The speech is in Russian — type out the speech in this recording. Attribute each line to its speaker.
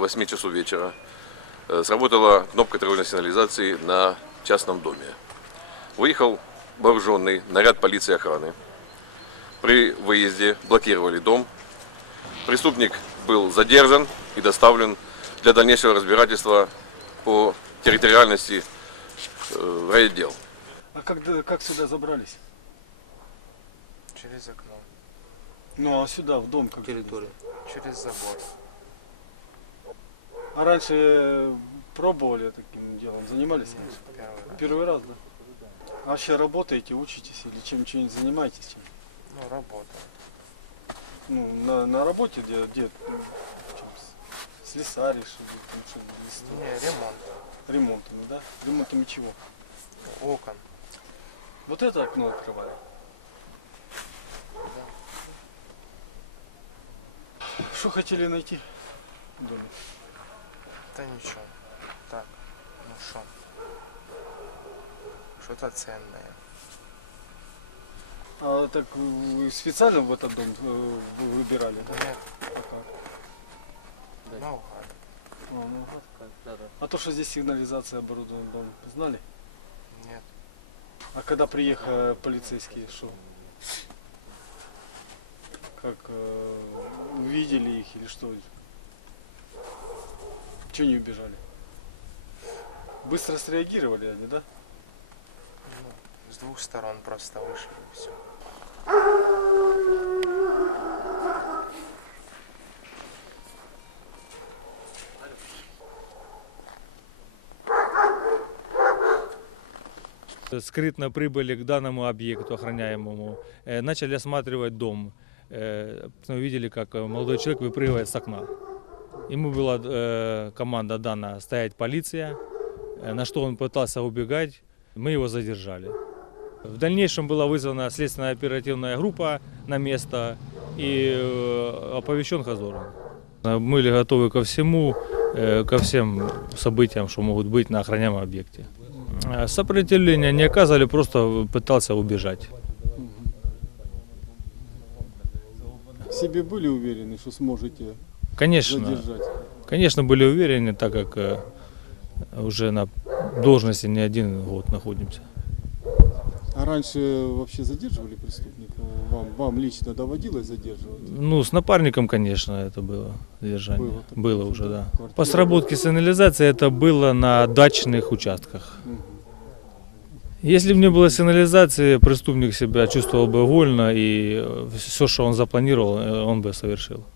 Speaker 1: 8 часов вечера сработала кнопка тревожной сигнализации на частном доме. Выехал вооруженный наряд полиции и охраны. При выезде блокировали дом. Преступник был задержан и доставлен для дальнейшего разбирательства по территориальности в райотдел.
Speaker 2: А как сюда забрались?
Speaker 3: Через окно,
Speaker 2: Ну а сюда, в дом, как
Speaker 4: территорию.
Speaker 3: через забор.
Speaker 2: А раньше пробовали таким делом, занимались?
Speaker 3: Первый раз.
Speaker 2: Первый раз, да? А вообще работаете, учитесь или чем-нибудь занимаетесь? Чем?
Speaker 3: Ну, работа.
Speaker 2: Ну, на работе, где слесарь, что-то,
Speaker 3: Не, ремонт.
Speaker 2: ремонтом, да? Ремонтом чего?
Speaker 3: Окон.
Speaker 2: Вот это окно открывали. Что хотели найти в доме?
Speaker 3: Да ничего. Так, ну что? Что-то ценное.
Speaker 2: А так вы специально в этот дом вы выбирали, да?
Speaker 3: Нет,
Speaker 2: А как?
Speaker 3: наугад.
Speaker 2: А то, что здесь сигнализация оборудована дом, знали?
Speaker 3: Нет.
Speaker 2: А когда приехали полицейские, что? Как увидели их или что? Чего не убежали? Быстро среагировали они, да?
Speaker 3: Ну, с двух сторон просто вышли и все.
Speaker 5: Скрытно прибыли к данному объекту охраняемому, начали осматривать дом. Увидели, как молодой человек выпрыгивает с окна. Ему была команда дана стоять полиция, на что он пытался убегать, мы его задержали. В дальнейшем была вызвана следственная оперативная группа на место и оповещен Хозорин. Мы были готовы ко всему, ко всем событиям, что могут быть на охраняемом объекте. Сопротивления не оказывали, просто пытался убежать.
Speaker 2: В себе были уверены, что сможете
Speaker 5: Конечно,
Speaker 2: задержать?
Speaker 5: конечно, были уверены, так как уже на должности не один год находимся.
Speaker 2: А раньше вообще задерживали преступников? Вам лично доводилось задерживать?
Speaker 5: Ну, с напарником, конечно, это было задержание.
Speaker 2: Было такое,
Speaker 5: Было уже,
Speaker 2: да.
Speaker 5: да.
Speaker 2: Квартира.
Speaker 5: По сработке сигнализации это было на дачных участках. Если бы не было сигнализации, преступник себя чувствовал бы вольно, и все, что он запланировал, он бы совершил.